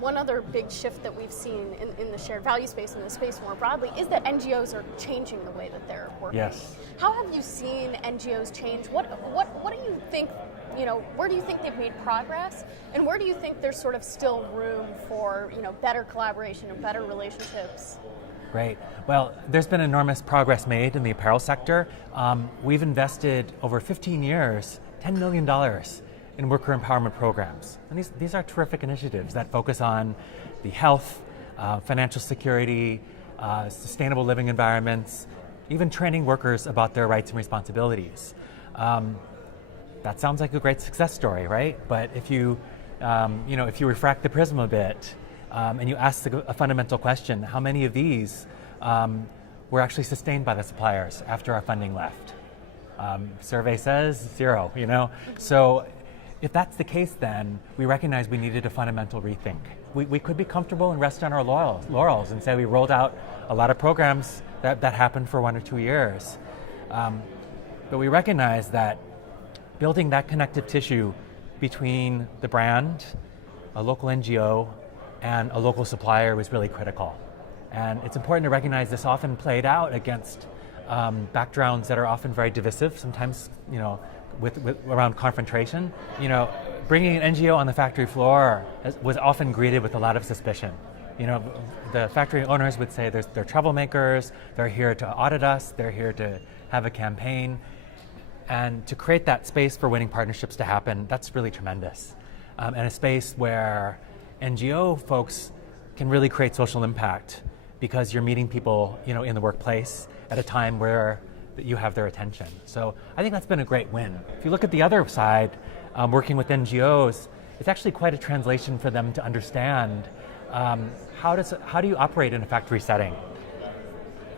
one other big shift that we've seen in the shared value space and the space more broadly is that NGOs are changing the way that they're working. Yes. How have you seen NGOs change? What do you think, where do you think they've made progress? And where do you think there's sort of still room for, better collaboration and better relationships? Great. Well, there's been enormous progress made in the apparel sector. We've invested over 15 years, $10 million in worker empowerment programs. And these are terrific initiatives that focus on the health, financial security, sustainable living environments, even training workers about their rights and responsibilities. That sounds like a great success story, right? But if you refract the prism a bit, and you ask a fundamental question, how many of these were actually sustained by the suppliers after our funding left? Survey says 0, So if that's the case, then we recognize we needed a fundamental rethink. We could be comfortable and rest on our laurels and say we rolled out a lot of programs that happened for 1 or 2 years. But we recognize that building that connective tissue between the brand, a local NGO, and a local supplier was really critical. And it's important to recognize this often played out against backgrounds that are often very divisive, sometimes, with around confrontation. Bringing an NGO on the factory floor was often greeted with a lot of suspicion. The factory owners would say they're troublemakers, they're here to audit us, they're here to have a campaign. And to create that space for winning partnerships to happen, that's really tremendous. And a space where NGO folks can really create social impact because you're meeting people, in the workplace at a time where you have their attention. So I think that's been a great win. If you look at the other side, working with NGOs, it's actually quite a translation for them to understand how do you operate in a factory setting.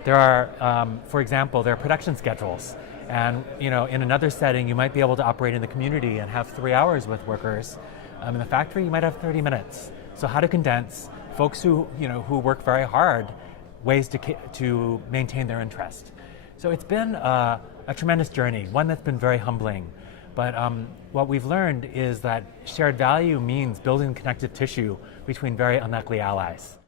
There are, for example, there are production schedules. And in another setting, you might be able to operate in the community and have 3 hours with workers. In the factory, you might have 30 minutes. So how to condense folks who work very hard, ways to maintain their interest. So it's been a tremendous journey, one that's been very humbling. But what we've learned is that shared value means building connective tissue between very unlikely allies.